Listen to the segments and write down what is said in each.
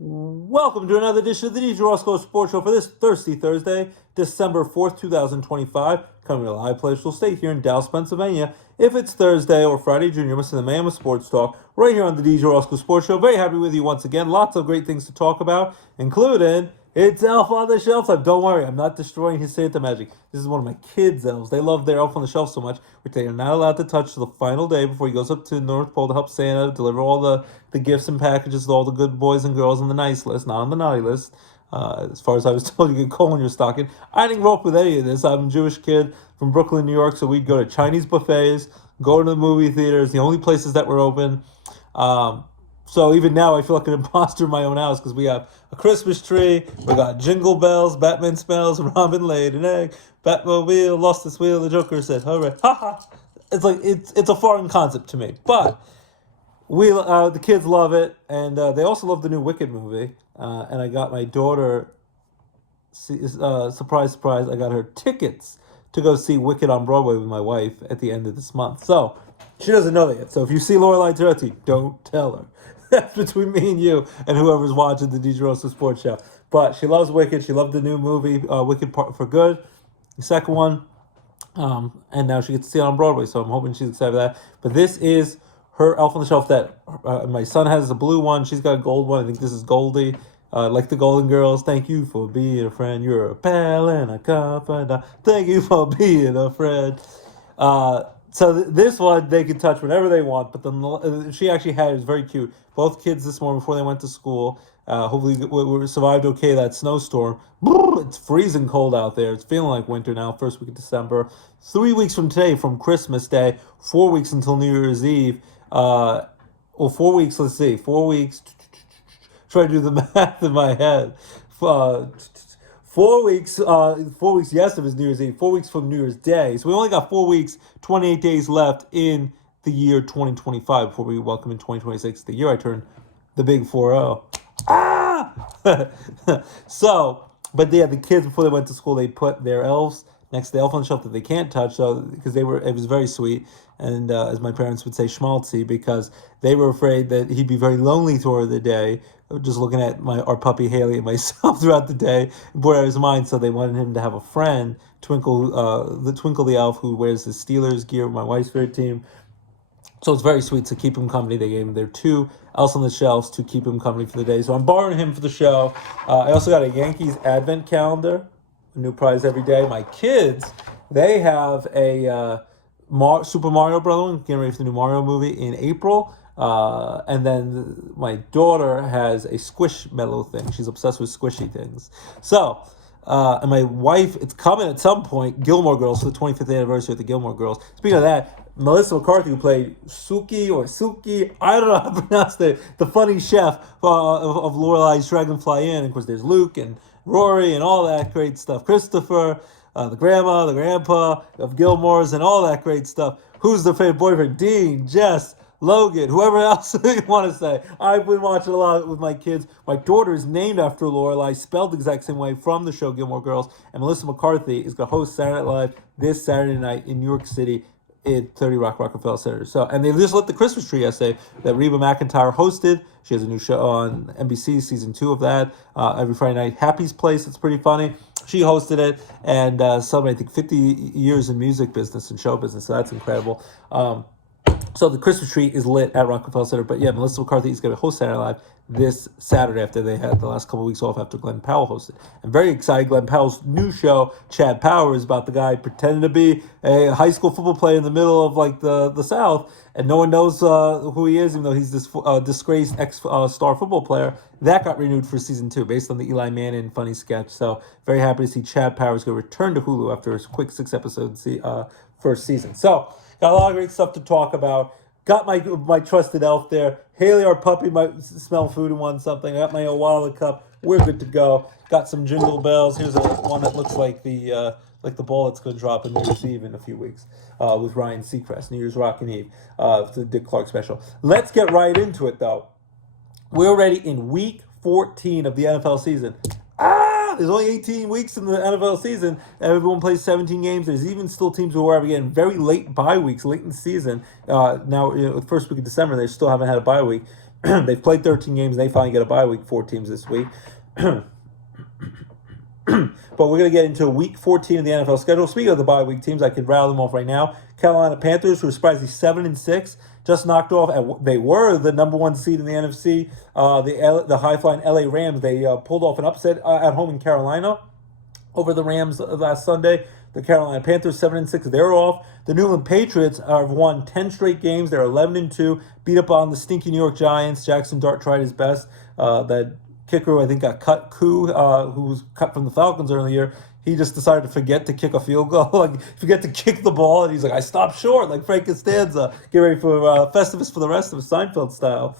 Welcome to another edition of the DJ Roscoe Sports Show for this Thursday, December 4th, 2025. Coming to a live Playable State here in Dallas, Pennsylvania. If it's Thursday or Friday, Junior, missing the Man with Sports Talk right here on the DJ Roscoe Sports Show. Very happy with you once again. Lots of great things to talk about, including it's Elf on the Shelf time. Don't worry, I'm not destroying his Santa magic. This is one of my kids' elves. They love their Elf on the Shelf so much, which they are not allowed to touch till the final day before he goes up to North Pole to help Santa deliver all the gifts and packages to all the good boys and girls on the nice list, not on the naughty list. As far as I was told, you get coal in your stocking. I didn't grow up with any of this. I'm a Jewish kid from Brooklyn, New York, so we'd go to Chinese buffets, go to the movie theaters, the only places that were open. So even now, I feel like an imposter in my own house because we have a Christmas tree, we got jingle bells, Batman smells, Robin laid an egg, Batmobile lost its wheel, the Joker said, hooray, ha ha. It's like, it's a foreign concept to me, but the kids love it, and they also love the new Wicked movie, and I got my daughter, surprise, surprise, I got her tickets to go see Wicked on Broadway with my wife at the end of this month, so she doesn't know that yet, so if you see Lorelai Turetti, don't tell her. That's between me and you and whoever's watching the DJ Roscoe Sports Show. But she loves Wicked. She loved the new movie, Wicked for Good, the second one. And now she gets to see it on Broadway, so I'm hoping she's excited for that. But this is her Elf on the Shelf that my son has a blue one. She's got a gold one. I think this is Goldie. Like the Golden Girls, thank you for being a friend. You're a pal and a confidant. Thank you for being a friend. So this one they can touch whenever they want, but then she actually had it was very cute. Both kids this morning before they went to school. Hopefully we survived okay that snowstorm. It's freezing cold out there. It's feeling like winter now. First week of December. 3 weeks from today, from Christmas Day. 4 weeks until New Year's Eve. 4 weeks. Let's see. 4 weeks. Try to do the math in my head. 4 weeks. 4 weeks. Yes, it was New Year's Eve. 4 weeks from New Year's Day. So we only got 4 weeks, 28 days left in the year 2025 before we welcome in 2026, the year I turn the big 4-0. So, but yeah, the kids before they went to school, they put their elves next to the elf on the shelf that they can't touch, so because it was very sweet, and as my parents would say, schmaltzy, because they were afraid that he'd be very lonely throughout the day, just looking at our puppy Haley and myself throughout the day, bored out of his mind. So they wanted him to have a friend, Twinkle the elf, who wears the Steelers gear, my wife's favorite team. So it's very sweet to keep him company. They gave him their 2 Elves on the Shelves to keep him company for the day. So I'm borrowing him for the show. I also got a Yankees advent calendar, a new prize every day. My kids, they have a Super Mario Brother one, getting ready for the new Mario movie in April. And then my daughter has a Squishmallow thing. She's obsessed with squishy things. So, and my wife, it's coming at some point, Gilmore Girls, for the 25th anniversary of the Gilmore Girls. Speaking of that, Melissa McCarthy, who played Suki, I don't know how to pronounce the funny chef of Lorelai's Dragonfly Inn. And of course, there's Luke and Rory and all that great stuff. Christopher, the grandma, the grandpa of Gilmore's and all that great stuff. Who's their favorite boyfriend? Dean, Jess, Logan, whoever else you want to say. I've been watching a lot with my kids. My daughter is named after Lorelai, spelled the exact same way from the show Gilmore Girls. And Melissa McCarthy is going to host Saturday Night Live this Saturday night in New York City at 30 Rock Rockefeller Center. So, and they just lit the Christmas tree yesterday that Reba McEntire hosted. She has a new show on NBC, season 2 of that, every Friday night. Happy's Place, it's pretty funny. She hosted it and celebrated, I think, 50 years in music business and show business. So that's incredible. So the Christmas tree is lit at Rockefeller Center. But yeah, Melissa McCarthy is going to host Saturday Night Live this Saturday after they had the last couple of weeks off after Glenn Powell hosted. I'm very excited. Glenn Powell's new show, Chad Power, is about the guy pretending to be a high school football player in the middle of like the South, and no one knows who he is, even though he's this disgraced ex-star football player. That got renewed for season 2 based on the Eli Manning funny sketch. So very happy to see Chad Power is going to return to Hulu after his quick 6-episode first season. So got a lot of great stuff to talk about. Got my trusted elf there. Haley, our puppy, might smell food and want something. I got my Owala cup. We're good to go. Got some jingle bells. Here's one that looks like the ball that's going to drop in New Year's Eve in a few weeks with Ryan Seacrest, New Year's Rockin' Eve, the Dick Clark special. Let's get right into it, though. We're already in week 14 of the NFL season. There's only 18 weeks in the NFL season. Everyone plays 17 games. There's even still teams who are getting very late bye weeks, late in the season. Now, the first week of December, they still haven't had a bye week. They've played 13 games. They finally get a bye week, 4 teams this week. But we're going to get into week 14 of the NFL schedule. Speaking of the bye week teams, I can rattle them off right now. Carolina Panthers, who are surprisingly 7-6, just knocked off. They were the number 1 seed in the NFC. The high-flying LA Rams, they pulled off an upset at home in Carolina over the Rams last Sunday. The Carolina Panthers 7-6, they're off. The New England Patriots have won 10 straight games. They're 11-2, beat up on the stinky New York Giants. Jackson Dart tried his best. That kicker who I think got cut, who was cut from the Falcons earlier in the year, he just decided to forget to kick a field goal, forget to kick the ball, and he's like, I stopped short, like Frank Costanza. Get ready for Festivus for the rest of Seinfeld style.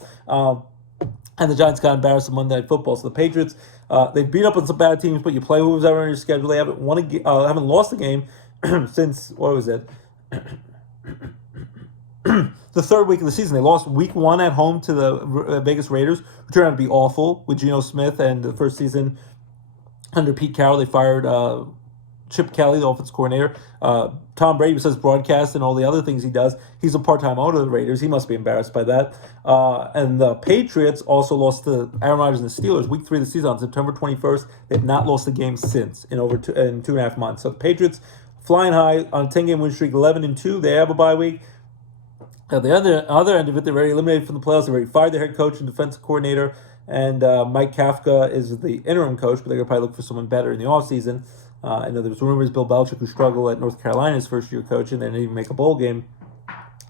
And the Giants got embarrassed on Monday Night Football. So the Patriots, they've beat up on some bad teams, but you play who's ever on your schedule. They haven't haven't lost a game since, what was it? The third week of the season. They lost week 1 at home to the Vegas Raiders, who turned out to be awful with Geno Smith. And the first season under Pete Carroll, they fired Chip Kelly, the offensive coordinator. Tom Brady, besides broadcast and all the other things he does, he's a part-time owner of the Raiders. He must be embarrassed by that. And the Patriots also lost to Aaron Rodgers and the Steelers week 3 of the season on September 21st. They've not lost a game since in 2.5 months. So the Patriots flying high on a 10-game win streak, 11-2. They have a bye week. At the other end of it, they're already eliminated from the playoffs. They already fired their head coach and defensive coordinator. And Mike Kafka is the interim coach, but they're going to probably look for someone better in the offseason. I know there was rumors Bill Belichick, who struggled at North Carolina's first-year coach, and they didn't even make a bowl game,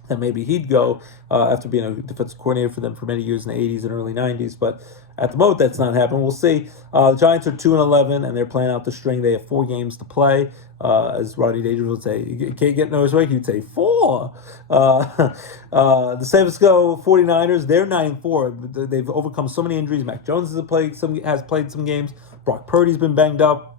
that maybe he'd go after being a defensive coordinator for them for many years in the 80s and early 90s. But at the moment, that's not happening. We'll see. The Giants are 2-11, and they're playing out the string. They have 4 games to play. As Rodney Dangerous would say, you can't get no way. He'd say 4. The San Francisco 49ers, they're 9-4. They've overcome so many injuries. Mac Jones has played some games. Brock Purdy's been banged up.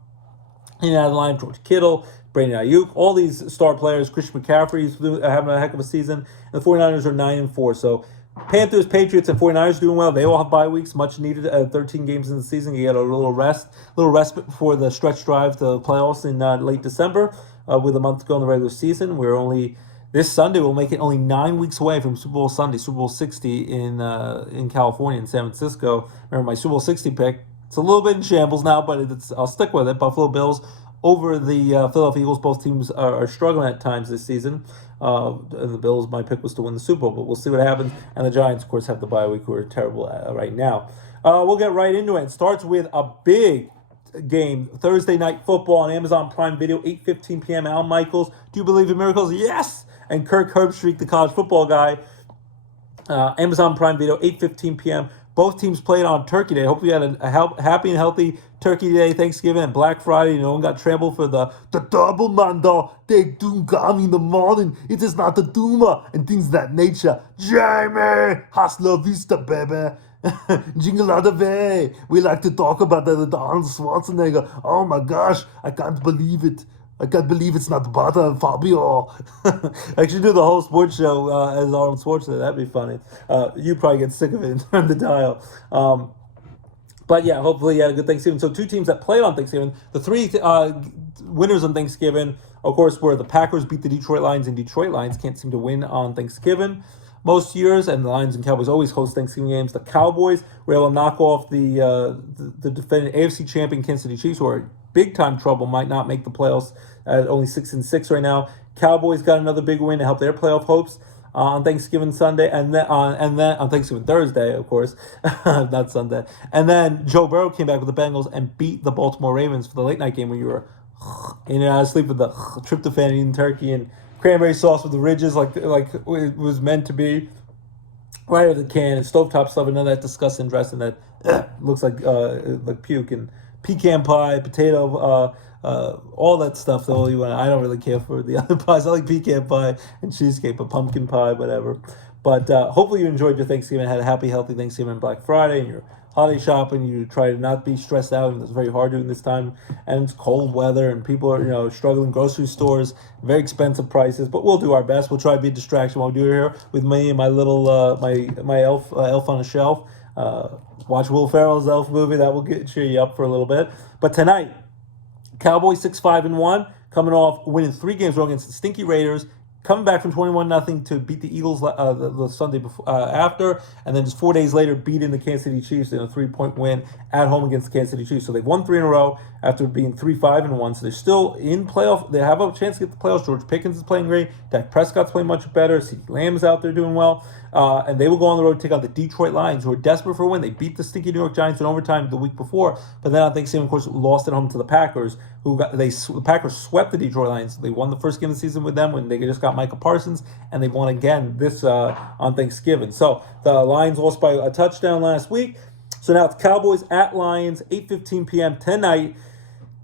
In out of the line, George Kittle, Brandon Ayuk, all these star players. Christian McCaffrey's having a heck of a season. And the 49ers are 9-4. So Panthers, Patriots, and 49ers doing well. They all have bye weeks, much needed. 13 games in the season. You get a little respite before the stretch drive to the playoffs in late December, with a month to go in the regular season. This Sunday will make it only 9 weeks away from Super Bowl Sunday, Super Bowl 60 in California, in San Francisco. Remember my Super Bowl 60 pick. It's a little bit in shambles now, but I'll stick with it. Buffalo Bills over the Philadelphia Eagles. Both teams are struggling at times this season. And the Bills, my pick was to win the Super Bowl, but we'll see what happens. And the Giants, of course, have the bye week, who are terrible right now. We'll get right into it. It starts with a big game, Thursday Night Football on Amazon Prime Video, 8:15 p.m. Al Michaels, do you believe in miracles? Yes! And Kirk Herbstreit, the college football guy, Amazon Prime Video, 8:15 p.m. Both teams played on Turkey Day. Hope you had a happy and healthy Turkey Day, Thanksgiving, and Black Friday. No one got trampled for the double mando. They do come in the morning. It is not the Duma and things of that nature. Jamie, hasta la vista, baby. Jingle all the way. We like to talk about the Arnold Schwarzenegger. Oh my gosh, I can't believe it. I can't believe it's not Bata Fabio. I should do the whole sports show as Arnold Schwarzenegger. That'd be funny. You probably get sick of it and turn the dial. But yeah, hopefully you had a good Thanksgiving. So 2 teams that played on Thanksgiving. The 3 winners on Thanksgiving, of course, were the Packers beat the Detroit Lions, and Detroit Lions can't seem to win on Thanksgiving most years, and the Lions and Cowboys always host Thanksgiving games. The Cowboys were able to knock off the defending AFC champion Kansas City Chiefs, who are big time trouble, might not make the playoffs at only 6-6 right now. Cowboys got another big win to help their playoff hopes on Thanksgiving Sunday, and then on Thanksgiving Thursday, of course, not Sunday. And then Joe Burrow came back with the Bengals and beat the Baltimore Ravens for the late night game, when you were in and out of sleep with the tryptophan eating turkey and cranberry sauce with the ridges like it was meant to be. Right out of the can, and stovetop stuff, and none of that disgusting dressing that looks like puke, and pecan pie, potato, all that stuff. Though I don't really care for the other pies. I like pecan pie and cheesecake, but pumpkin pie, whatever. But hopefully you enjoyed your Thanksgiving, had a happy, healthy Thanksgiving and Black Friday, and your holiday shopping. You try to not be stressed out, and it's very hard during this time. And it's cold weather, and people are struggling. Grocery stores, very expensive prices. But we'll do our best. We'll try to be a distraction while we do it here with me and my little my elf on a shelf. Watch Will Ferrell's Elf movie. That will cheer you up for a little bit. But tonight, Cowboys 6-5-1, coming off winning 3 games against the stinky Raiders coming back from 21-0 to beat the Eagles the Sunday before, after, and then just 4 days later beating the Kansas City Chiefs in a 3-point win at home against the Kansas City Chiefs. So they've won 3 in a row after being 3-5-1. So they're still in playoff. They have a chance to get the playoffs. George Pickens is playing great. Dak Prescott's playing much better. CeeDee Lamb's out there doing well. And they will go on the road to take out the Detroit Lions, who are desperate for a win. They beat the stinky New York Giants in overtime the week before, but then on Thanksgiving, of course, lost at home to the Packers, the Packers swept the Detroit Lions. They won the first game of the season with them when they just got Micah Parsons, and they won again this on Thanksgiving. So the Lions lost by a touchdown last week. So now it's Cowboys at Lions, 8:15 p.m. tonight.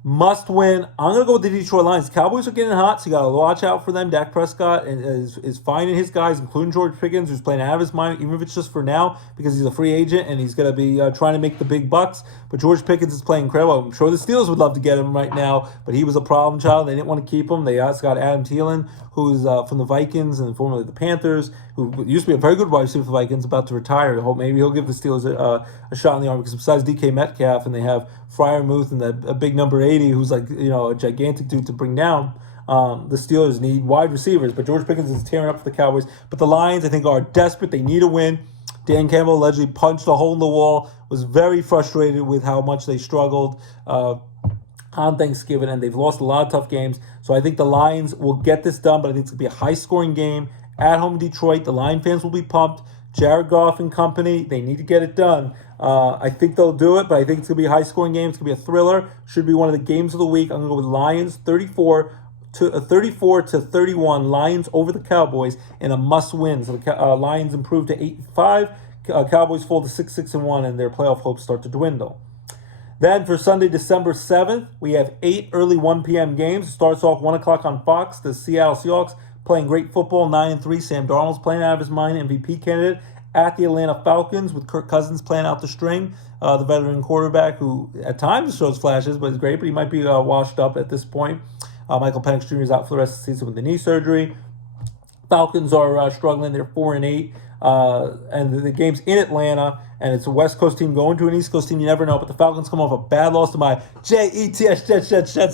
Must win. I'm going to go with the Detroit Lions. Cowboys are getting hot, so you got to watch out for them. Dak Prescott is finding his guys, including George Pickens, who's playing out of his mind, even if it's just for now, because he's a free agent and he's going to be trying to make the big bucks. But George Pickens is playing incredible. I'm sure the Steelers would love to get him right now, but he was a problem child. They didn't want to keep him. They also got Adam Thielen, who's from the Vikings and formerly the Panthers, who used to be a very good wide receiver for the Vikings, about to retire. Maybe he'll give the Steelers a shot in the arm, because besides DK Metcalf, and they have Freiermuth and a big number 80, who's like, a gigantic dude to bring down. The Steelers need wide receivers, but George Pickens is tearing up for the Cowboys. But the Lions, I think, are desperate. They need a win. Dan Campbell allegedly punched a hole in the wall, was very frustrated with how much they struggled on Thanksgiving, and they've lost a lot of tough games. So I think the Lions will get this done, but I think it's going to be a high-scoring game. At home in Detroit, the Lion fans will be pumped. Jared Goff and company, they need to get it done. I think they'll do it, but I think it's going to be a high-scoring game. It's going to be a thriller. Should be one of the games of the week. I'm going to go with Lions 34 to 31. Lions over the Cowboys in a must-win. So the Lions improve to 8-5. Cowboys fall to 6-1, and their playoff hopes start to dwindle. Then for Sunday, December 7th, we have 8 early 1 p.m. games. It starts off 1 o'clock on Fox. The Seattle Seahawks playing great football, 9-3. Sam Darnold's playing out of his mind, MVP candidate, at the Atlanta Falcons, with Kirk Cousins playing out the string, the veteran quarterback who at times shows flashes, but is great, but he might be washed up at this point. Michael Penix Jr. is out for the rest of the season with the knee surgery. Falcons are struggling. They're 4-8. And the game's in Atlanta, and it's a West Coast team going to an East Coast team. You never know, but the Falcons come off a bad loss to my Jets.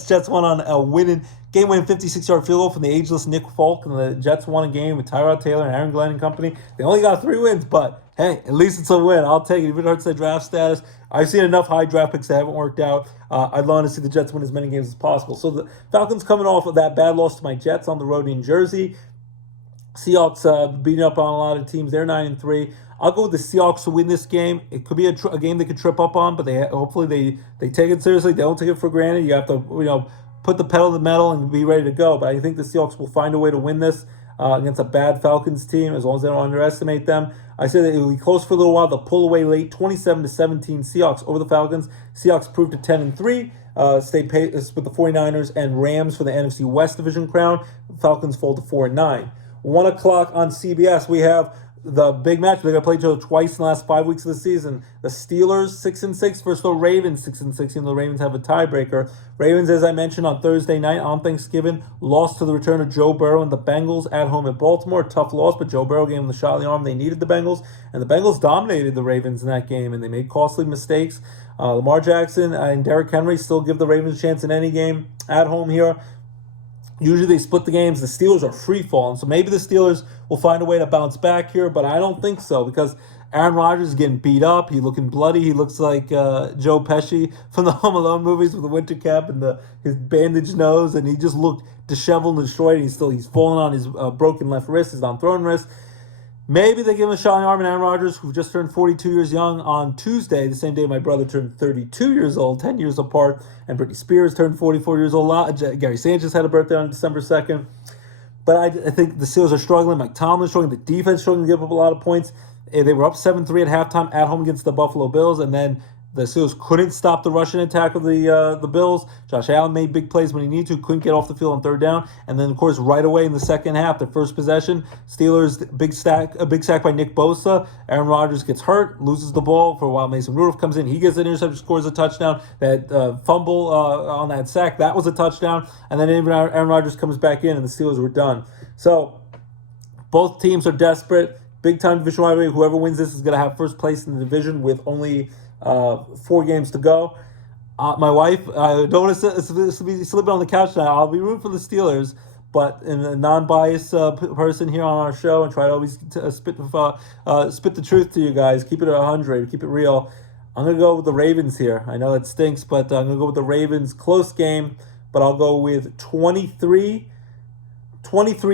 Jets won on a game-winning 56-yard field goal from the ageless Nick Folk, and the Jets won a game with Tyrod Taylor and Aaron Glenn and company. They only got 3 wins, but hey, at least it's a win. I'll take it. Even if it hurts their draft status. I've seen enough high draft picks that haven't worked out. I'd love to see the Jets win as many games as possible. So the Falcons coming off of that bad loss to my Jets on the road in Jersey. Seahawks beating up on a lot of teams. They're 9-3. I'll go with the Seahawks to win this game. It could be a game they could trip up on, but hopefully they take it seriously. They don't take it for granted. You have to put the pedal to the metal and be ready to go. But I think the Seahawks will find a way to win this against a bad Falcons team, as long as they don't underestimate them. I say that it will be close for a little while. They'll pull away late, 27-17 Seahawks over the Falcons. Seahawks proved to 10-3. Stay pace with the 49ers and Rams for the NFC West Division crown. Falcons fall to 4-9. 1 o'clock on CBS, we have the big match. They're going to play each other twice in the last 5 weeks of the season. The Steelers, 6-6, versus the Ravens, 6-6. And the Ravens have a tiebreaker. Ravens, as I mentioned, on Thursday night on Thanksgiving, lost to the return of Joe Burrow and the Bengals at home at Baltimore. Tough loss, but Joe Burrow gave them the shot in the arm. They needed the Bengals, and the Bengals dominated the Ravens in that game, and they made costly mistakes. Lamar Jackson and Derrick Henry still give the Ravens a chance in any game at home here. Usually they split the games. The Steelers are free-falling, so maybe the Steelers will find a way to bounce back here, but I don't think so, because Aaron Rodgers is getting beat up. He's looking bloody. He looks like Joe Pesci from the Home Alone movies with the winter cap and his bandaged nose, and he just looked disheveled and destroyed. He's falling on his broken left wrist, his non-thrown wrist. Maybe they give him a shot in the arm, and Aaron Rodgers, who just turned 42 years young on Tuesday, the same day my brother turned 32 years old, 10 years apart, and Britney Spears turned 44 years old. Gary Sanchez had a birthday on December 2nd. But I think the Steelers are struggling. Mike Tomlin's struggling. The defense struggling to give up a lot of points. They were up 7-3 at halftime at home against the Buffalo Bills, and then the Steelers couldn't stop the rushing attack of the Bills. Josh Allen made big plays when he needed to, couldn't get off the field on third down. And then, of course, right away in the second half, the first possession, Steelers, a big sack by Nick Bosa. Aaron Rodgers gets hurt, loses the ball for a while. Mason Rudolph comes in. He gets an interception, scores a touchdown. That fumble on that sack, that was a touchdown. And then even Aaron Rodgers comes back in, and the Steelers were done. So both teams are desperate. Big-time division rivalry. Whoever wins this is going to have first place in the division with only 4 games to go. My wife, I don't want to be sleeping on the couch tonight. I'll be rooting for the Steelers, but in a non-biased person here on our show, and try to always spit the truth to you guys. Keep it at 100. Keep it real. I'm going to go with the Ravens here. I know that stinks, but I'm going to go with the Ravens. Close game, but I'll go with 23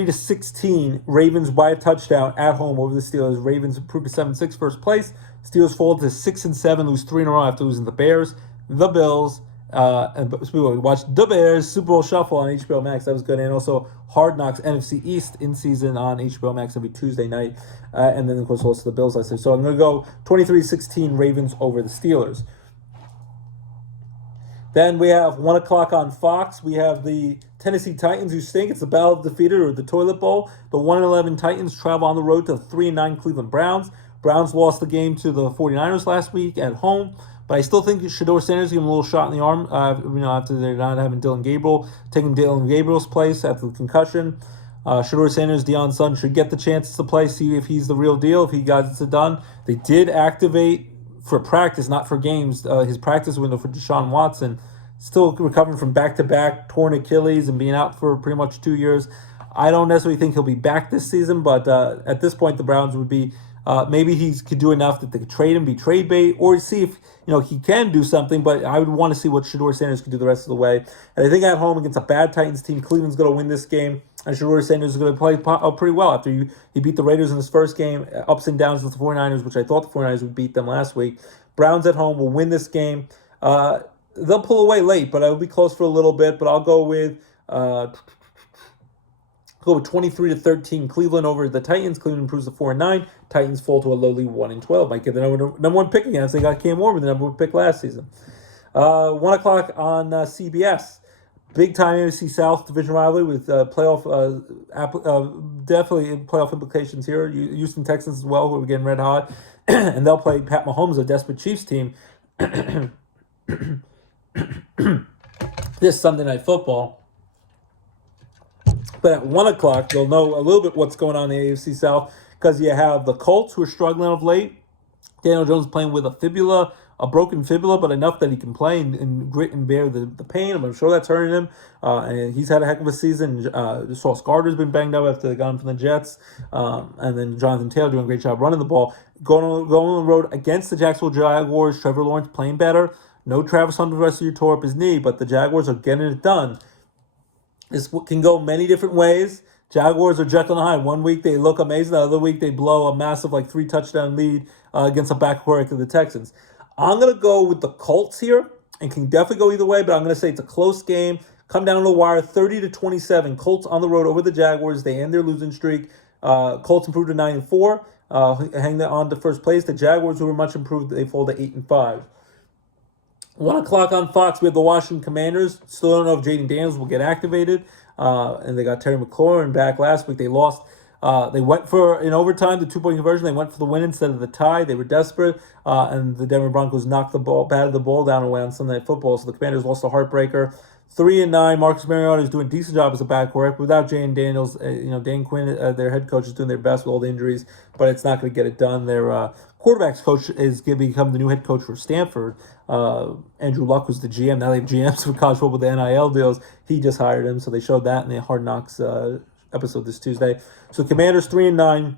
to 16. Ravens by a touchdown at home over the Steelers. Ravens improved to 7-6 first place. Steelers fall to 6-7, lose 3 in a row after losing the Bears, the Bills, and we watched the Bears Super Bowl Shuffle on HBO Max. That was good, and also Hard Knocks NFC East in season on HBO Max every Tuesday night, and then of course also the Bills last night. So I'm going to go 23-16 Ravens over the Steelers. Then we have 1 o'clock on Fox. We have the Tennessee Titans who stink. It's the Battle of the Defeated, or the Toilet Bowl. The 1-11 Titans travel on the road to the 3-9 Cleveland Browns. Browns lost the game to the 49ers last week at home, but I still think Shedeur Sanders gave him a little shot in the arm. After they're not having taking Dylan Gabriel's place after the concussion. Shedeur Sanders, Deion's son, should get the chance to play, see if he's the real deal, if he got it done. They did activate for practice, not for games, his practice window for Deshaun Watson. Still recovering from back-to-back torn Achilles and being out for pretty much 2 years. I don't necessarily think he'll be back this season, but at this point, the Browns would be maybe he could do enough that they could trade him, be trade bait, or see if he can do something. But I would want to see what Shedeur Sanders could do the rest of the way. And I think at home against a bad Titans team, Cleveland's going to win this game, and Shedeur Sanders is going to play pretty well after he beat the Raiders in his first game, ups and downs with the 49ers, which I thought the 49ers would beat them last week. Browns at home will win this game. They'll pull away late, but it'll be close for a little bit. But I'll go with 23-13 Cleveland over the Titans. Cleveland improves to 4-9. Titans fall to a lowly 1-12. Might get the number one pick again. They got Cam Warren, the number one pick last season. 1 o'clock on CBS. Big time NFC South division rivalry with definitely playoff implications here. Houston Texans as well, who are getting red hot, and they'll play Pat Mahomes, a desperate Chiefs team, this Sunday Night Football. But at 1 o'clock, you'll know a little bit what's going on in the AFC South, because you have the Colts, who are struggling of late. Daniel Jones playing with a broken fibula, but enough that he can play and grit and bear the pain. I'm sure that's hurting him. And he's had a heck of a season. Sauce Gardner's been banged up after they got him from the Jets. And then Jonathan Taylor doing a great job running the ball. Going on the road against the Jacksonville Jaguars. Trevor Lawrence playing better. No Travis Hunter the rest of your tore up his knee, but the Jaguars are getting it done. This can go many different ways. Jaguars are Jekyll and Hyde. 1 week they look amazing. The other week they blow a massive 3-touchdown lead against a backcourt of the Texans. I'm going to go with the Colts here, and can definitely go either way, but I'm going to say it's a close game. Come down to the wire, 30-27. Colts on the road over the Jaguars. They end their losing streak. Colts improved to 9-4, hang on to first place. The Jaguars, who were much improved, they fall to 8-5. 1 o'clock on Fox, we have the Washington Commanders. Still don't know if Jaden Daniels will get activated. And they got Terry McLaurin back last week. They lost. They went for, in overtime, the 2-point conversion. They went for the win instead of the tie. They were desperate. And the Denver Broncos batted the ball down away on Sunday Night Football. So the Commanders lost a heartbreaker. 3-9. Marcus Mariota is doing a decent job as a backcourt. Without Jaden Daniels, Dan Quinn, their head coach, is doing their best with all the injuries, but it's not going to get it done. Their quarterbacks coach is going to become the new head coach for Stanford. Andrew Luck was the GM. Now they have GMs for college football with the NIL deals. He just hired him, so they showed that in the Hard Knocks episode this Tuesday. So Commanders 3-9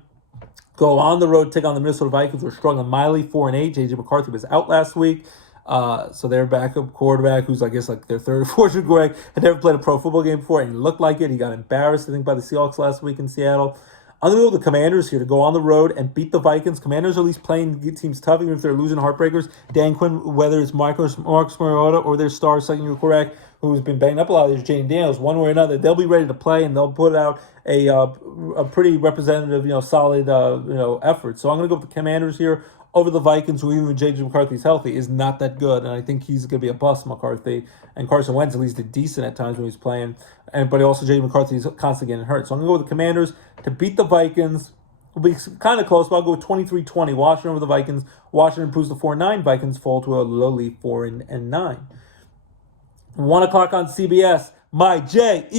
go on the road, take on the Minnesota Vikings. We're struggling mightily, 4-8. JJ McCarthy was out last week. So their backup quarterback, who's I guess their third or fourth quarterback, had never played a pro football game before, and he looked like it. He got embarrassed, I think, by the Seahawks last week in Seattle. I'm going to go with the Commanders here to go on the road and beat the Vikings. Commanders are at least playing teams tough, even if they're losing heartbreakers. Dan Quinn, whether it's Marcus Mariota or their star second-year quarterback, who's been banged up a lot, there's Jaden Daniels, one way or another, they'll be ready to play, and they'll put out a pretty representative, solid, effort. So I'm going to go with the Commanders here over the Vikings, who even when J.J. McCarthy's healthy, is not that good. And I think he's going to be a bust, McCarthy. And Carson Wentz at least did decent at times when he was playing. But also J.J. McCarthy is constantly getting hurt. So I'm going to go with the Commanders to beat the Vikings. It'll be kind of close, but I'll go with 23-20. Washington over the Vikings. Washington improves to 4-9. Vikings fall to a lowly 4-9. 1 o'clock on CBS. My Jets,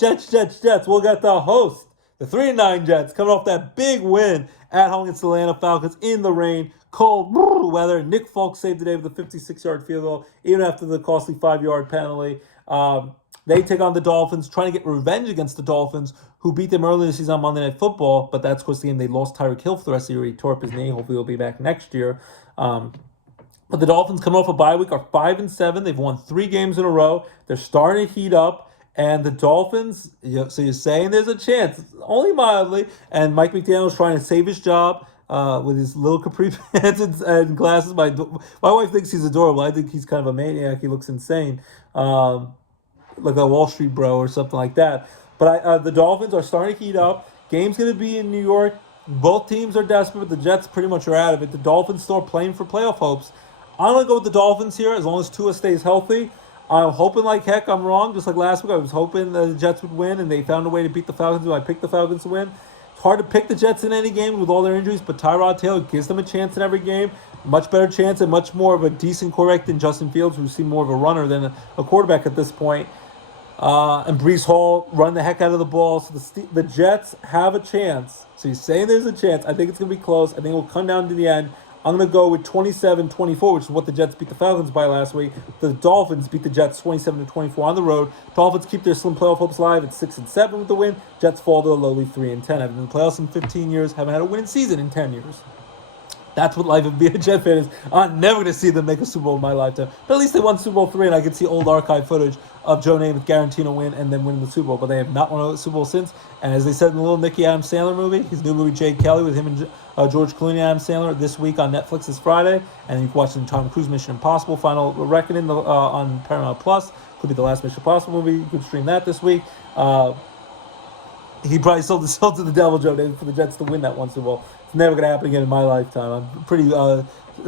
Jets. We'll get the host, the 3-9 Jets, coming off that big win at home against the Atlanta Falcons in the rain, cold weather. Nick Folk saved the day with a 56-yard field goal, even after the costly 5-yard penalty. They take on the Dolphins, trying to get revenge against the Dolphins, who beat them earlier this season on Monday Night Football. But that's, of course, the game they lost Tyreek Hill for the rest of the year. He tore up his knee. Hopefully he'll be back next year. But the Dolphins, coming off a bye week, are 5-7. They've won 3 games in a row. They're starting to heat up. And the Dolphins, so you're saying there's a chance, only mildly. And Mike McDaniel's trying to save his job with his little capri pants and glasses. My wife thinks he's adorable. I think he's kind of a maniac. He looks insane, like a Wall Street bro or something like that. But the Dolphins are starting to heat up. Game's going to be in New York. Both teams are desperate, but the Jets pretty much are out of it. The Dolphins still are playing for playoff hopes. I'm going to go with the Dolphins here as long as Tua stays healthy. I'm hoping like heck I'm wrong, just like last week. I was hoping the Jets would win, and they found a way to beat the Falcons, I picked the Falcons to win. It's hard to pick the Jets in any game with all their injuries, but Tyrod Taylor gives them a chance in every game. Much better chance and much more of a decent quarterback than Justin Fields, who seemed more of a runner than a quarterback at this point. And Breece Hall run the heck out of the ball. So the Jets have a chance. So you're saying there's a chance. I think it's going to be close. I think it will come down to the end. I'm going to go with 27-24, which is what the Jets beat the Falcons by last week. The Dolphins beat the Jets 27-24 on the road. Dolphins keep their slim playoff hopes alive at 6-7 with the win. Jets fall to a lowly 3-10. Haven't been in the playoffs in 15 years. Haven't had a winning season in 10 years. That's what life of being a Jet fan is. I'm never going to see them make a Super Bowl in my lifetime. But at least they won Super Bowl 3, and I can see old archive footage of Joe Namath guaranteeing a win and then winning the Super Bowl. But they have not won a Super Bowl since. And as they said in the little Nicky Adam Sandler movie, his new movie, Jay Kelly, with him and George Clooney and Adam Sandler this week on Netflix this Friday. And you can watch the Tom Cruise Mission Impossible Final Reckoning on Paramount Plus. Could be the last Mission Impossible movie. You could stream that this week. He probably sold his soul to the devil, Joe Namath, for the Jets to win that one Super Bowl. It's never going to happen again in my lifetime. I'm pretty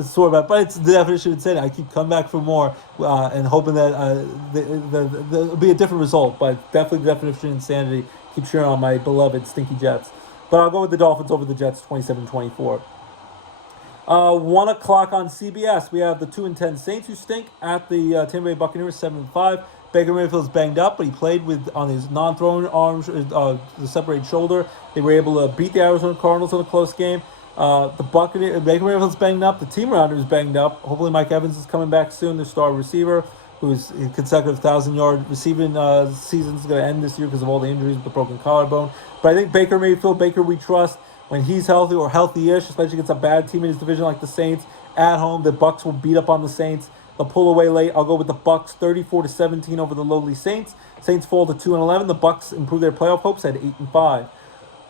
sore about it, but it's the definition of insanity. I keep coming back for more and hoping that there'll be a different result, but definitely the definition of insanity. Keep cheering on my beloved stinky Jets. But I'll go with the Dolphins over the Jets, 27-24. 1 o'clock on CBS, we have the 2-10 Saints who stink at the Tampa Bay Buccaneers, 7-5. Baker Mayfield's banged up, but he played on his non-throwing arms, the separated shoulder. They were able to beat the Arizona Cardinals in a close game. Baker Mayfield's banged up. The team around him is banged up. Hopefully Mike Evans is coming back soon, the star receiver, whose consecutive 1,000-yard receiving season is going to end this year because of all the injuries with the broken collarbone. But I think Baker Mayfield, Baker we trust, when he's healthy or healthy-ish, especially against a bad team in his division like the Saints, at home, the Bucs will beat up on the Saints. They'll pull away late. I'll go with the Bucs 34-17 over the lowly Saints. Saints fall to 2-11. The Bucs improve their playoff hopes at 8-5.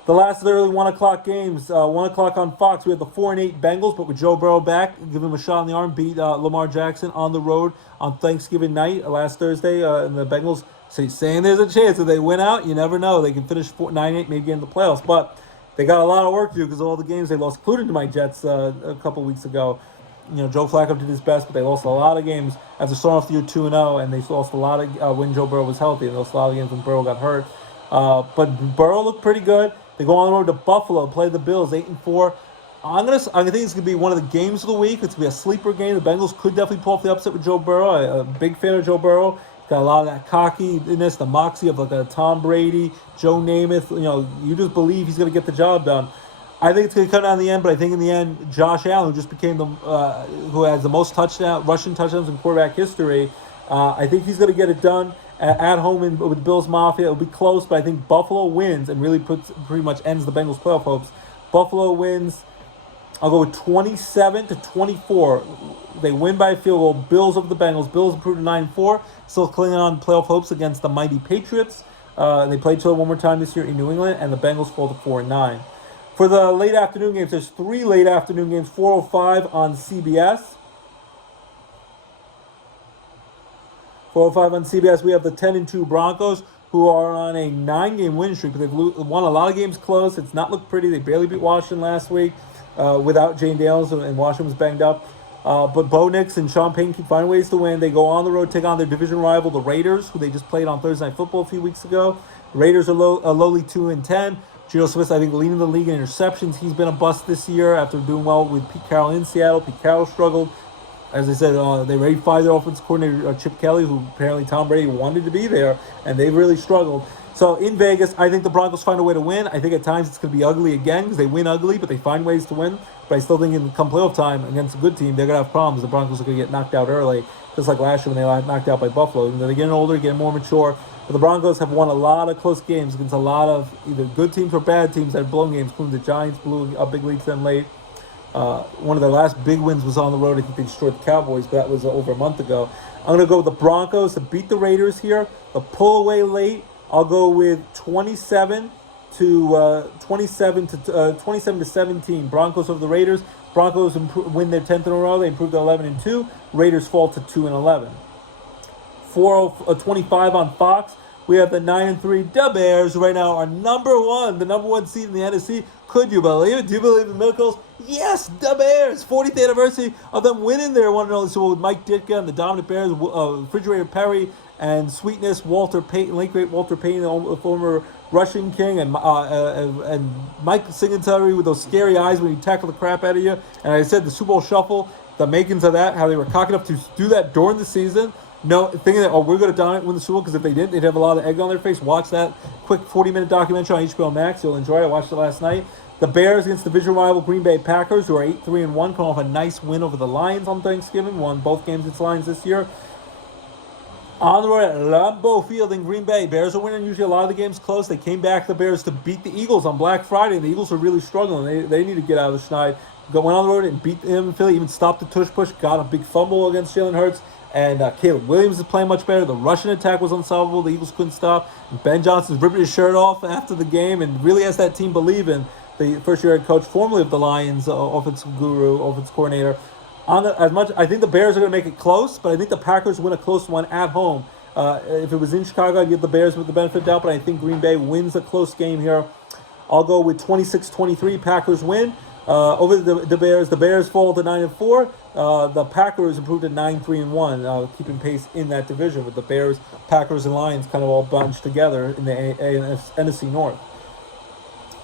The last of the early 1 o'clock games, 1 o'clock on Fox, we have the 4-8 Bengals, but with Joe Burrow back, give him a shot in the arm, beat Lamar Jackson on the road on Thanksgiving night last Thursday. And the Bengals saying there's a chance if they win out, you never know. They can finish 9-8, maybe get in the playoffs, but they got a lot of work to do because of all the games they lost, including to my Jets a couple weeks ago. You know, Joe Flacco did his best, but they lost a lot of games after starting off the year 2-0, and they lost a lot of when Joe Burrow was healthy, and they lost a lot of games when Burrow got hurt. But Burrow looked pretty good. They go on the road to Buffalo, play the Bills, 8-4. I think it's gonna be one of the games of the week. It's gonna be a sleeper game. The Bengals could definitely pull off the upset with Joe Burrow. I'm a big fan of Joe Burrow. Got a lot of that cockiness, the moxie of like a Tom Brady, Joe Namath. You know, you just believe he's gonna get the job done. I think it's going to come down to the end, but I think in the end, Josh Allen, who just became who has the most rushing touchdowns in quarterback history, I think he's going to get it done at home with Bills Mafia. It'll be close, but I think Buffalo wins and really pretty much ends the Bengals' playoff hopes. Buffalo wins. I'll go with 27-24. They win by a field goal. Bills over the Bengals. Bills improved to 9-4. Still clinging on playoff hopes against the mighty Patriots. They play each other one more time this year in New England, and the Bengals fall to 4-9. For the late afternoon games, there's 3 late afternoon games, 4:05 on CBS. 4:05 on CBS, we have the 10-2 Broncos, who are on a 9-game win streak, but they've won a lot of games close. It's not looked pretty. They barely beat Washington last week without Jane Daniels, and Washington was banged up. But Bo Nix and Sean Payton keep finding ways to win. They go on the road, take on their division rival, the Raiders, who they just played on Thursday Night Football a few weeks ago. The Raiders are lowly 2-10. Geno Smith, I think, leading the league in interceptions. He's been a bust this year after doing well with Pete Carroll in Seattle. Pete Carroll struggled. As I said, they already fired their offensive coordinator, Chip Kelly, who apparently Tom Brady wanted to be there, and they really struggled. So in Vegas, I think the Broncos find a way to win. I think at times it's going to be ugly again because they win ugly, but they find ways to win. but I still think in come playoff time against a good team, they're going to have problems. The Broncos are going to get knocked out early, just like last year when they got knocked out by Buffalo. They're getting older, getting more mature. But the Broncos have won a lot of close games against a lot of either good teams or bad teams that have blown games, including the Giants blew a big lead to them late. One of their last big wins was on the road. I think they destroyed the Cowboys, but that was over a month ago. I'm going to go with the Broncos to beat the Raiders here. The pull away late. I'll go with 27 to 17. Broncos over the Raiders. Broncos win their 10th in a row. They improve to 11-2. Raiders fall to 2-11. 4:25 on Fox. We have the 9-3 Da Bears right now are the number one seed in the NFC. Could you believe it? Do you believe in miracles? Yes, Da Bears. 40th anniversary of them winning their 1-0 Super Bowl with Mike Ditka and the dominant Bears, Refrigerator Perry and Sweetness, Walter Payton, late great Walter Payton, the former Russian king, and Mike Singletary with those scary eyes when he tackled the crap out of you. And I said the Super Bowl shuffle, the makings of that, how they were cocky enough to do that during the season. No, thinking that, we're going to dominate win the Super Bowl, because if they didn't, they'd have a lot of egg on their face. Watch that quick 40-minute documentary on HBO Max. You'll enjoy it. I watched it last night. The Bears against division rival Green Bay Packers, who are 8-3-1, coming off a nice win over the Lions on Thanksgiving. Won both games against the Lions this year. On the road at Lambeau Field in Green Bay. Bears are winning usually a lot of the games close. They came back, the Bears, to beat the Eagles on Black Friday, and the Eagles are really struggling. They need to get out of the schneid. Went on the road and beat them in Philly, even stopped the tush push, got a big fumble against Jalen Hurts. And Caleb Williams is playing much better. The Russian attack was unsolvable. The Eagles couldn't stop. And Ben Johnson's ripping his shirt off after the game and really has that team believing. The first-year head coach, formerly of the Lions, offensive guru, offensive coordinator. I think the Bears are going to make it close, but I think the Packers win a close one at home. If it was in Chicago, I'd give the Bears with the benefit of the doubt, but I think Green Bay wins a close game here. I'll go with 26-23. Packers win. Over the Bears. The Bears fall to 9-4. The Packers improved to 9-3-1, keeping pace in that division with the Bears, Packers, and Lions kind of all bunched together in the NFC North.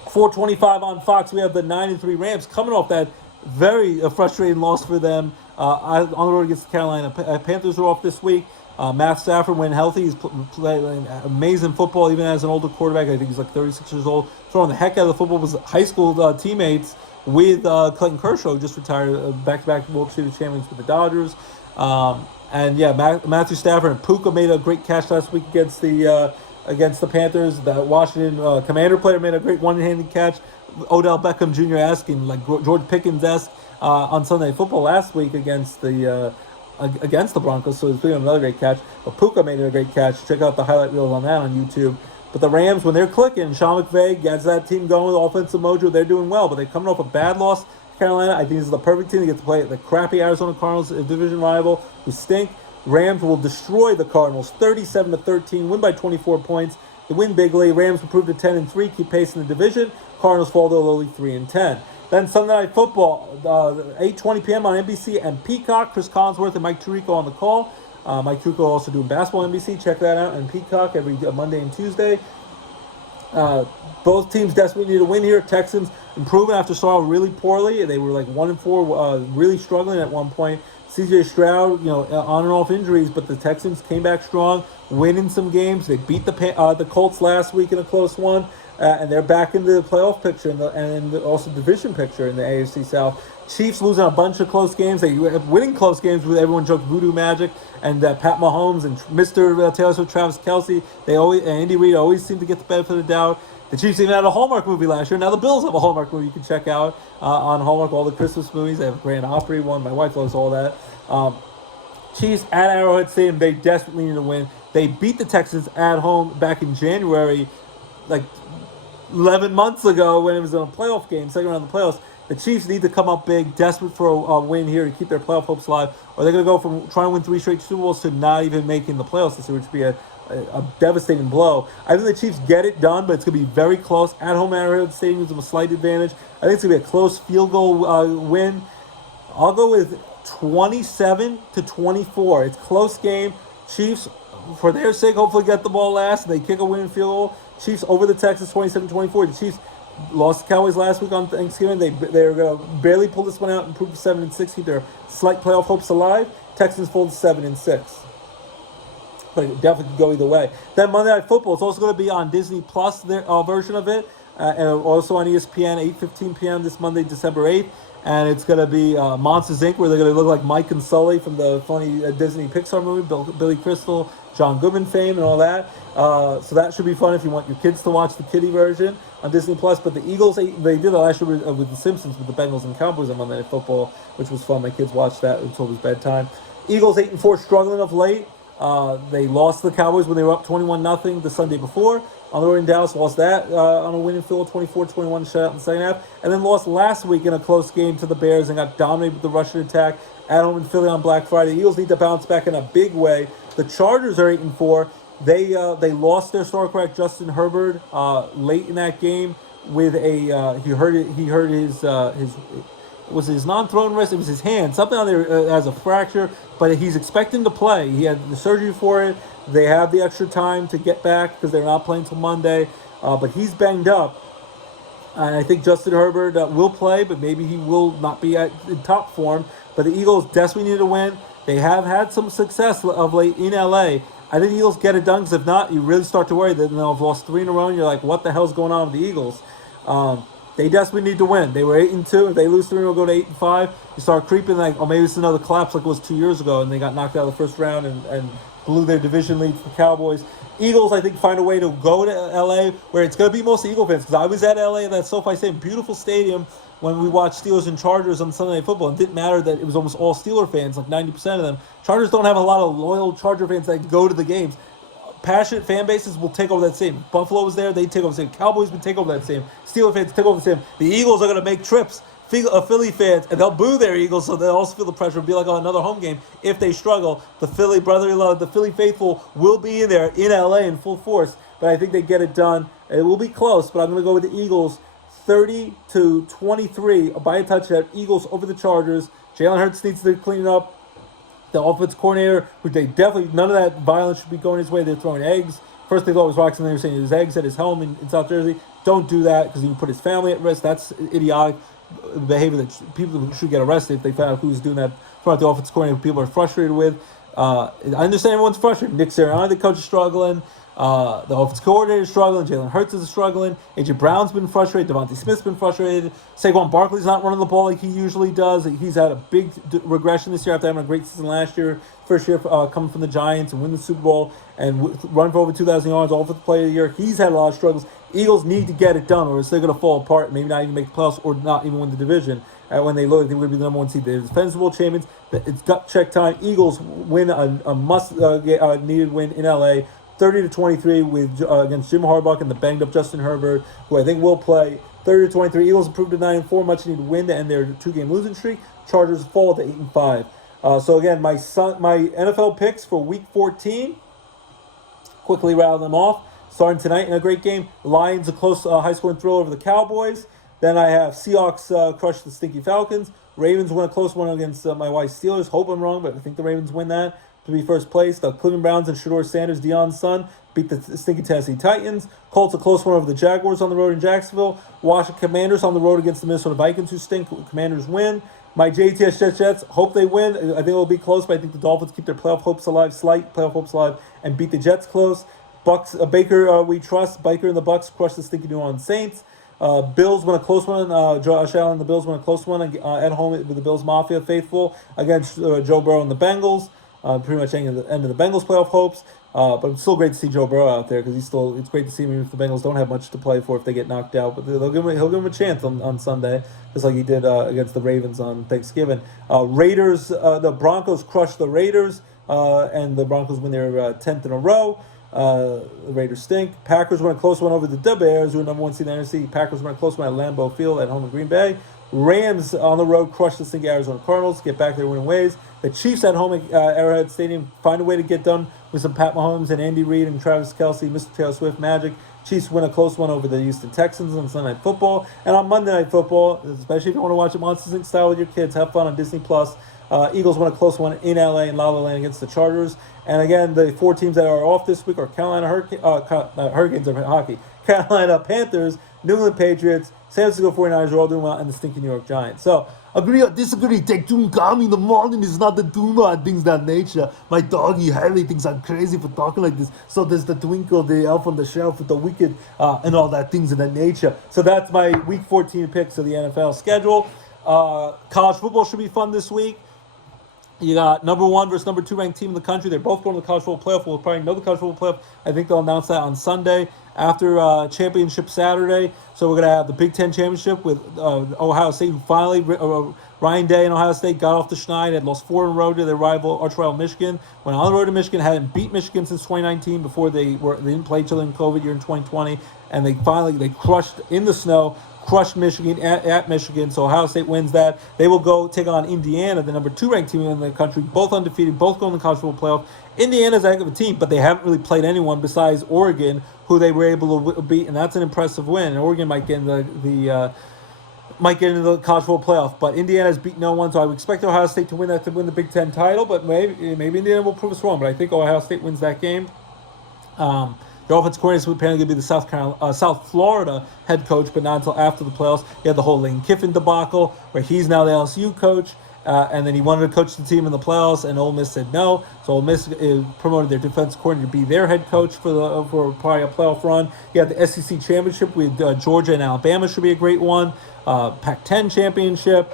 4:25 on Fox. We have the 9-3 Rams coming off that very frustrating loss for them on the road against the Carolina Panthers. Are off this week. Matt Stafford, when healthy, he's playing amazing football, even as an older quarterback. I think he's like 36 years old. Throwing the heck out of the football. Was high school teammates with Clayton Kershaw, who just retired, back-to-back World Series champions with the Dodgers. Matthew Stafford and Puka made a great catch last week against the Panthers. The Washington Commander player made a great one-handed catch. Odell Beckham Jr. asking, like George Pickens-esque, on Sunday Night Football last week against the Broncos, so he's doing another great catch. But Puka made it a great catch. Check out the highlight reels on that on YouTube. But the Rams, when they're clicking, Sean McVay gets that team going with offensive mojo. They're doing well, but they're coming off a bad loss to Carolina. I think this is the perfect team to get to play the crappy Arizona Cardinals, a division rival who stink. Rams will destroy the Cardinals 37-13, win by 24 points. They win bigly. Rams improve to 10-3, keep pace in the division. Cardinals fall to lowly 3-10. Then Sunday Night Football, 8:20 p.m. on NBC and Peacock. Chris Collinsworth and Mike Tirico on the call. Mike Tirico also doing basketball on NBC. Check that out. And Peacock every Monday and Tuesday. Both teams desperately need to win here. Texans improving after starting really poorly. They were like 1-4, really struggling at one point. CJ Stroud, on and off injuries, but the Texans came back strong, winning some games. They beat the Colts last week in a close one, and they're back in the playoff picture and also division picture in the AFC South. Chiefs losing a bunch of close games. They winning close games with everyone joked voodoo magic, and Pat Mahomes and Mr. Taylor Swift, Travis Kelce. And Andy Reid always seem to get the benefit of the doubt. The Chiefs even had a Hallmark movie last year. Now the Bills have a Hallmark movie you can check out on Hallmark, all the Christmas movies. They have a Grand Opry one. My wife loves all that. Chiefs at Arrowhead Stadium, they desperately need to win. They beat the Texans at home back in January, like 11 months ago when it was in a playoff game, second round of the playoffs. The Chiefs need to come up big, desperate for a win here to keep their playoff hopes alive, or they're going to go from trying to win 3 straight Super Bowls to not even making the playoffs this year, which would be a devastating blow. I think the Chiefs get it done, but it's going to be very close. At home, Arrowhead Stadium gives them a slight advantage. I think it's going to be a close field goal win. I'll go with 27-24. It's a close game. Chiefs, for their sake, hopefully get the ball last. They kick a winning field goal. Chiefs over the Texans 27-24. The Chiefs lost the Cowboys last week on Thanksgiving. They're going to barely pull this one out and improve to 7-6, keep their slight playoff hopes alive. Texans fall to 7-6. But it definitely could go either way. Then Monday Night Football, it's also going to be on Disney Plus, their version of it, and also on ESPN, 8:15 p.m. this Monday, December 8th. and it's going to be Monsters Inc., where they're going to look like Mike and Sully from the funny Disney Pixar movie, Billy Crystal, John Goodman fame, and all that. So that should be fun if you want your kids to watch the kiddie version on Disney Plus. But the Eagles, they did it last year with the Simpsons, with the Bengals and Cowboys on Monday Night Football, which was fun. My kids watched that until it was bedtime. Eagles 8-4, struggling of late. They lost to the Cowboys when they were up 21-0 the Sunday before. On the road in Dallas, lost that on a winning field, 24-21 shutout in the second half. And then lost last week in a close game to the Bears and got dominated with the Russian attack at home in Philly on Black Friday. The Eagles need to bounce back in a big way. The Chargers are 8-4. They lost their star quarterback Justin Herbert late in that game with a he hurt his it was his non-thrown wrist. It was his hand. Something on there has a fracture, but he's expecting to play. He had the surgery for it. They have the extra time to get back because they're not playing till Monday. But he's banged up. And I think Justin Herbert will play, but maybe he will not be in top form. But the Eagles desperately need to win. They have had some success of late in LA. I think the Eagles get it done, because if not, you really start to worry that they'll have lost 3 in a row, and you're like, what the hell's going on with the Eagles? They desperately need to win. They were 8-2. If they lose 3 in a row, go to 8-5. You start creeping like, oh, maybe it's another collapse like it was 2 years ago, and they got knocked out of the first round and blew their division lead for the Cowboys. Eagles, I think, find a way to go to LA, where it's going to be mostly Eagle fans, because I was at LA in that SoFi Stadium, beautiful stadium, when we watched Steelers and Chargers on Sunday Night Football. It didn't matter that it was almost all Steeler fans, like 90% of them. Chargers don't have a lot of loyal Charger fans that go to the games. Passionate fan bases will take over that stadium. Buffalo was there, they take over the stadium. Cowboys would take over that stadium. Steeler fans take over the stadium. The Eagles are going to make trips. Philly fans, and they'll boo their Eagles, so they'll also feel the pressure. It'll be like another home game if they struggle. The Philly brotherly love, the Philly faithful will be in there in LA in full force, but I think they get it done. It will be close, but I'm going to go with the Eagles 30-23 by a touchdown. Eagles over the Chargers. Jalen Hurts needs to clean it up. The offense coordinator, which they definitely, none of that violence should be going his way. They're throwing eggs. First they thought it was Roxanne, they were saying it was eggs at his home in South Jersey. Don't do that, because he would put his family at risk. That's idiotic behavior that people should get arrested if they find out who's doing that front the offense coordinator, who people are frustrated with. I understand everyone's frustrated. Nick Sirianni, the coach, is struggling. The offense coordinator is struggling. Jalen Hurts is struggling. A.J. Brown's been frustrated. Devontae Smith's been frustrated. Saquon Barkley's not running the ball like he usually does. He's had a big regression this year after having a great season last year. First year coming from the Giants and win the Super Bowl and run for over 2,000 yards, all for the player of the year. He's had a lot of struggles. Eagles need to get it done, or else they're going to fall apart, maybe not even make the playoffs, or not even win the division. When they look, they would be the number 1 seed. They're defensible champions. It's gut check time. Eagles win a must-needed win in LA, 30-23 with against Jim Harbaugh and the banged-up Justin Herbert, who I think will play. 30-23. Eagles improved to 9-4. Much needed win to end their 2-game losing streak. Chargers fall to 8-5. So again, my NFL picks for Week 14. Quickly rattle them off. Starting tonight in a great game, Lions, a close high-scoring thrill over the Cowboys. Then I have Seahawks crush the Stinky Falcons. Ravens win a close one against my wife's Steelers. Hope I'm wrong, but I think the Ravens win that to be first place. The Cleveland Browns and Shedeur Sanders, Deion's son, beat the Stinky Tennessee Titans. Colts a close one over the Jaguars on the road in Jacksonville. Washington Commanders on the road against the Minnesota Vikings, who stink. Commanders win. My JTS Jets, hope they win. I think it'll be close, but I think the Dolphins keep their playoff hopes alive, slight playoff hopes alive, and beat the Jets close. Bucks, Baker, we trust. Baker and the Bucks crush the stinky New Orleans Saints. Bills win a close one. Josh Allen and the Bills win a close one at home with the Bills Mafia faithful against Joe Burrow and the Bengals. Pretty much end of the Bengals playoff hopes. But it's still great to see Joe Burrow out there, because it's great to see him if the Bengals don't have much to play for if they get knocked out. But he'll give him a chance on Sunday, just like he did against the Ravens on Thanksgiving. Raiders, the Broncos crush the Raiders, and the Broncos win their 10th in a row. The Raiders stink. Packers win a close one over the Bears, who are number 1 seed in the NFC. Packers win a close one at Lambeau Field at home in Green Bay. Rams on the road crush the stinky Arizona Cardinals, get back their winning ways. The Chiefs at home at Arrowhead Stadium find a way to get done with some Pat Mahomes and Andy Reid and Travis Kelce, Mr. Taylor Swift magic. Chiefs win a close one over the Houston Texans on Sunday Night Football. And on Monday Night Football, especially if you want to watch it Monsters Inc. style with your kids, have fun on Disney+. Eagles win a close one in LA and La La Land against the Chargers. And again, the 4 teams that are off this week are Carolina Hurricanes of hockey, Carolina Panthers, New England Patriots, San Francisco 49ers are all doing well, and the stinky New York Giants. So, agree or disagree, take Tungami in the morning is not the tuna and things that nature. My doggy Harley thinks I'm crazy for talking like this. So there's the Twinkle, the Elf on the Shelf with the Wicked, and all that things of that nature. So that's my Week 14 picks of the NFL schedule. College football should be fun this week. You got number 1 versus number 2 ranked team in the country. They're both going to the college football playoff. We'll probably know the college football playoff. I think they'll announce that on Sunday after championship Saturday. So we're going to have the Big Ten championship with Ohio State, who finally, Ryan Day and Ohio State got off the schneid, had lost 4 in a row to their arch rival Michigan. Went on the road to Michigan, hadn't beat Michigan since 2019 before they didn't play each other in COVID year in 2020. And they crushed in the snow, crushed Michigan at Michigan. So Ohio State wins that. They will go take on Indiana, the number 2 ranked team in the country, both undefeated, both going to the college football playoff. Indiana's a heck of a team, but they haven't really played anyone besides Oregon, who they were able to beat, and that's an impressive win. And Oregon might get in might get into the college football playoff, but Indiana's beat no one, so I would expect Ohio State to win the Big Ten title. But maybe Indiana will prove us wrong. But I think Ohio State wins that game. Their offensive coordinator is apparently going to be the South Florida head coach, but not until after the playoffs. You had the whole Lane Kiffin debacle, where he's now the LSU coach, and then he wanted to coach the team in the playoffs, and Ole Miss said no. So Ole Miss promoted their defensive coordinator to be their head coach for probably a playoff run. You had the SEC championship with Georgia and Alabama, should be a great one. Pac-10 championship,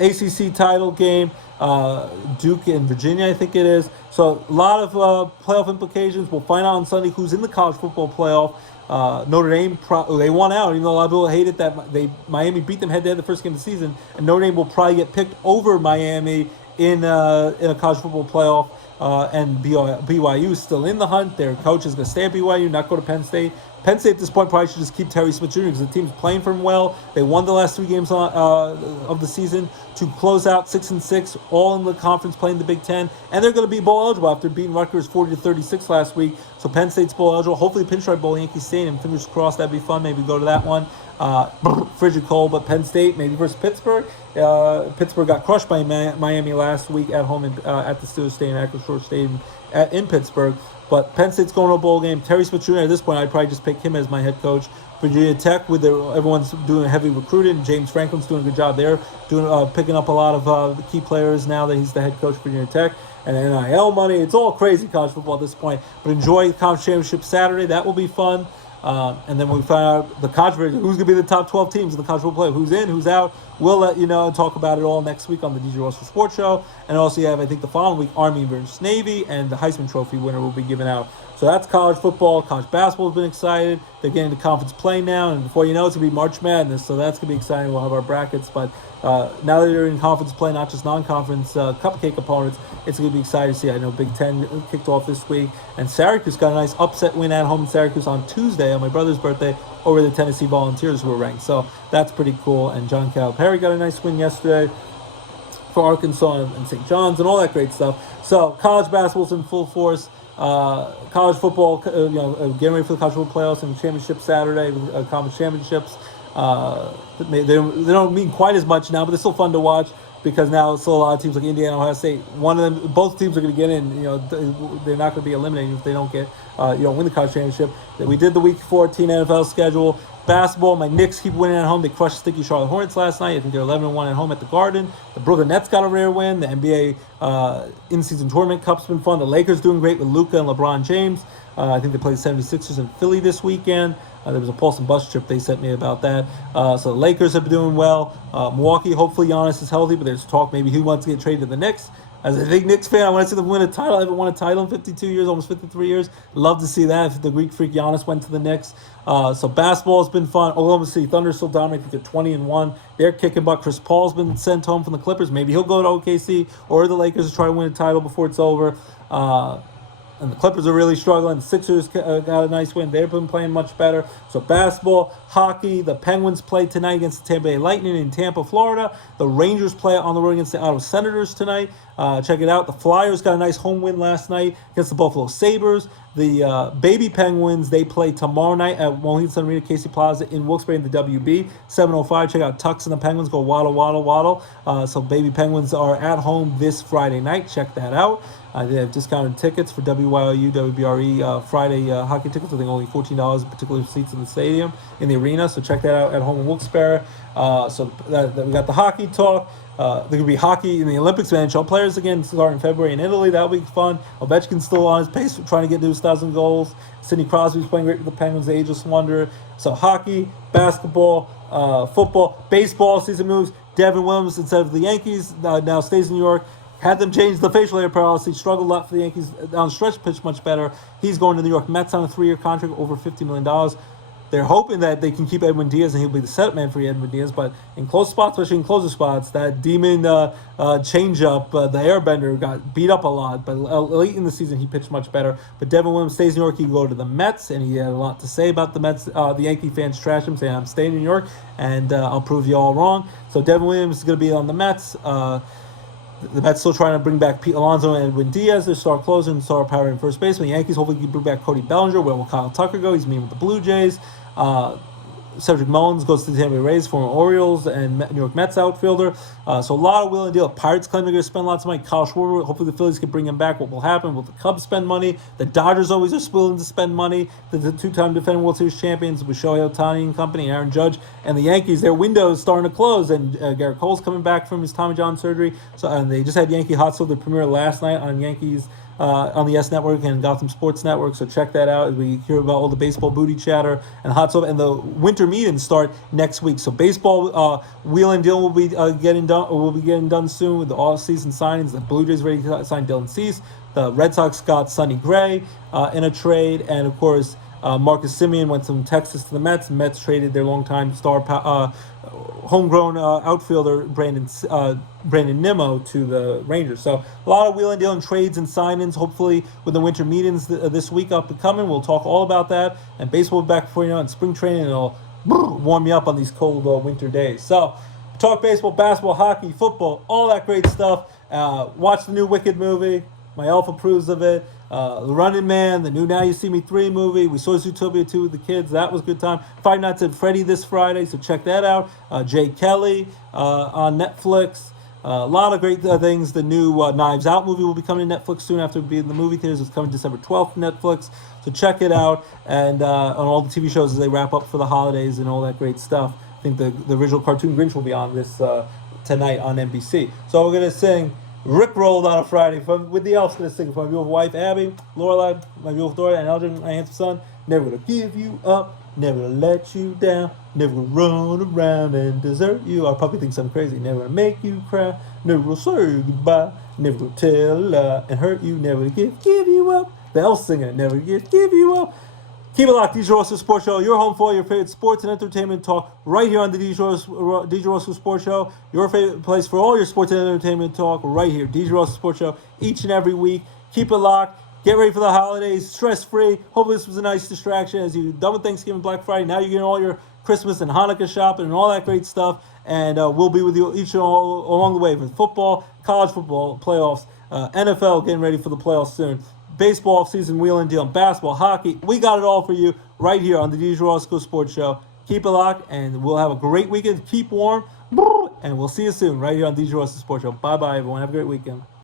ACC title game, Duke and Virginia, I think it is. So a lot of playoff implications. We'll find out on Sunday who's in the college football playoff. Notre Dame, they won out, even though a lot of people hated that Miami beat them head-to-head the first game of the season, and Notre Dame will probably get picked over Miami in a college football playoff. And BYU is still in the hunt. Their coach is going to stay at BYU, not go to Penn State. Penn State at this point probably should just keep Terry Smith Jr. because the team's playing for him well. They won the last 3 games of the season to close out 6-6, all in the conference, playing the Big Ten, and they're going to be bowl eligible after beating Rutgers 40-36 last week. So Penn State's bowl eligible. Hopefully, Pinstripe Bowl, Yankee Stadium. Fingers crossed, that'd be fun. Maybe go to that one. Frigid cold, but Penn State maybe versus Pittsburgh. Pittsburgh got crushed by Miami last week at home at the Steelers Stadium, Acrisure Shore Stadium in Pittsburgh. But Penn State's going to a bowl game. Terry Smith Jr. at this point, I'd probably just pick him as my head coach. Virginia Tech, everyone's doing heavy recruiting. James Franklin's doing a good job there, picking up a lot of the key players now that he's the head coach for Virginia Tech. And NIL money, it's all crazy college football at this point. But enjoy the conference championship Saturday. That will be fun. And then we find out the controversy, who's going to be the top 12 teams in the college football playoff, who's in, who's out. We'll let you know and talk about it all next week on the DJ Roscoe Sports Show. And also you have, I think, the following week, Army versus Navy, and the Heisman Trophy winner will be given out. So that's college football. College basketball has been excited. They're getting to conference play now, and before you know it, it's going to be March Madness, so that's going to be exciting. We'll have our brackets, but now that they're in conference play, not just non-conference cupcake opponents, it's going to be exciting to see. I know Big Ten kicked off this week, and Syracuse got a nice upset win at home in Syracuse on Tuesday on my brother's birthday over the Tennessee Volunteers, who were ranked. So that's pretty cool. And John Calipari got a nice win yesterday for Arkansas and St. John's and all that great stuff. So college basketball's in full force. College football, getting ready for the college football playoffs and championship Saturday, conference championships. They don't mean quite as much now, but they're still fun to watch because now still a lot of teams like Indiana, Ohio State. Both teams are going to get in. They're not going to be eliminated if they don't get, win the college championship. We did the Week 14 NFL schedule. Basketball, my Knicks keep winning at home. They crushed sticky Charlotte Hornets last night. I think they're 11-1 at home at the Garden. The Brooklyn Nets got a rare win. The NBA in-season tournament cup's been fun. The Lakers doing great with Luka and LeBron James. I think they played the 76ers in Philly this weekend. There was a Pulse and Bus trip they sent me about that. So the Lakers have been doing well. Milwaukee, hopefully Giannis is healthy, but there's talk maybe he wants to get traded to the Knicks. As a big Knicks fan, I want to see them win a title. I haven't won a title in 52 years, almost 53 years. Love to see that if the Greek freak Giannis went to the Knicks. So basketball has been fun. Oklahoma City Thunder still dominate. I think they're 20-1. They're kicking butt. Chris Paul's been sent home from the Clippers. Maybe he'll go to OKC or the Lakers to try to win a title before it's over. And the Clippers are really struggling. The Sixers got a nice win. They've been playing much better. So basketball, hockey, the Penguins play tonight against the Tampa Bay Lightning in Tampa, Florida. The Rangers play on the road against the Ottawa Senators tonight. Check it out. The Flyers got a nice home win last night against the Buffalo Sabres. The Baby Penguins, they play tomorrow night at Mohegan Sun Arena, Casey Plaza in Wilkes-Barre in the WB, 7:05. Check out Tux and the Penguins. Go waddle, waddle, waddle. So Baby Penguins are at home this Friday night. Check that out. They have discounted tickets for WYOU, WBRE Friday hockey tickets. I think only $14, particular seats in the stadium, in the arena. So check that out at home in Wilkes-Barre. So we got the hockey talk. There could be hockey in the Olympics, NHL players again starting in February in Italy. That'll be fun. Ovechkin's still on his pace, trying to get to his 1,000 goals. Sidney Crosby's playing great with the Penguins, the ageless wonder. So hockey, basketball, football, baseball season moves. Devin Williams, instead of the Yankees, now stays in New York. Had them change the facial hair policy. Struggled a lot for the Yankees. Down the stretch, pitched much better. He's going to the New York Mets on a 3-year contract, over $50 million. They're hoping that they can keep Edwin Diaz and he'll be the setup man for Edwin Diaz. But in close spots, especially in closer spots, that demon changeup, the airbender, got beat up a lot. But late in the season, he pitched much better. But Devin Williams stays in New York. He can go to the Mets, and he had a lot to say about the Mets. The Yankee fans trash him, saying, I'm staying in New York, and I'll prove you all wrong. So Devin Williams is going to be on the Mets. The Mets still trying to bring back Pete Alonso and Edwin Diaz, their star closer and star power in first base. The Yankees hopefully can bring back Cody Bellinger. Where will Kyle Tucker go? He's meeting with the Blue Jays. Cedric Mullins goes to the Tampa Bay Rays, former Orioles and New York Mets outfielder. So a lot of will and deal. Pirates claim they're going to spend lots of money. Kyle Schwarber, hopefully the Phillies can bring him back. What will happen? Will the Cubs spend money? The Dodgers always are willing to spend money. The two-time defending World Series champions with Shohei Ohtani and company, and Aaron Judge, and the Yankees, their window is starting to close. And Garrett Cole's coming back from his Tommy John surgery. So and they just had Yankee Hot Stove, the premiere last night on Yankees. On the S Network and Gotham Sports Network, so check that out as we hear about all the baseball booty chatter and hot stove. And the winter meetings start next week. So baseball wheel and deal will be getting done soon with the off-season signings. The Blue Jays ready to sign Dylan Cease. The Red Sox got Sonny Gray in a trade, and of course Marcus Semien went from Texas to the Mets. The Mets traded their longtime star homegrown outfielder Brandon Nimmo to the Rangers. So a lot of wheel and deal and trades and sign-ins. Hopefully with the winter meetings this week up and coming, we'll talk all about that. And baseball will be back before you know it in spring training, and it'll warm you up on these cold winter days. So talk baseball, basketball, hockey, football, all that great stuff. Watch the new Wicked movie. My elf approves of it. The Running Man, the new Now You See Me 3 movie. We saw Zootopia 2 with the kids. That was a good time. Five Nights at Freddy this Friday, so check that out. Jay Kelly on Netflix. A lot of great things. The new Knives Out movie will be coming to Netflix soon after being in the movie theaters. It's coming December 12th to Netflix. So check it out. And on all the TV shows as they wrap up for the holidays and all that great stuff. I think the original cartoon Grinch will be on this tonight on NBC. So we're going to sing Rick Rolled on a Friday with the elves going to sing for my beautiful wife Abby, Lorelai, my beautiful daughter, and Elgin, my handsome son. Never going to give you up, never going to let you down, never going to run around and desert you. Our puppy thinks I'm crazy. Never going to make you cry, never going to say goodbye, never going to tell a lie and hurt you, never going to give you up. The elves singing, never going to give you up. Keep it locked, DJ Roscoe Sports Show, your home for all your favorite sports and entertainment talk, right here on the DJ Roscoe Sports Show, your favorite place for all your sports and entertainment talk, right here, DJ Roscoe Sports Show, each and every week. Keep it locked. Get ready for the holidays, stress-free. Hopefully this was a nice distraction as you're done with Thanksgiving, Black Friday. Now you're getting all your Christmas and Hanukkah shopping and all that great stuff. And we'll be with you each and all along the way with football, college football, playoffs, NFL getting ready for the playoffs soon. Baseball season, wheel and deal, basketball, hockey. We got it all for you right here on the DJ Roscoe Sports Show. Keep it locked, and we'll have a great weekend. Keep warm, and we'll see you soon right here on DJ Roscoe Sports Show. Bye-bye, everyone. Have a great weekend.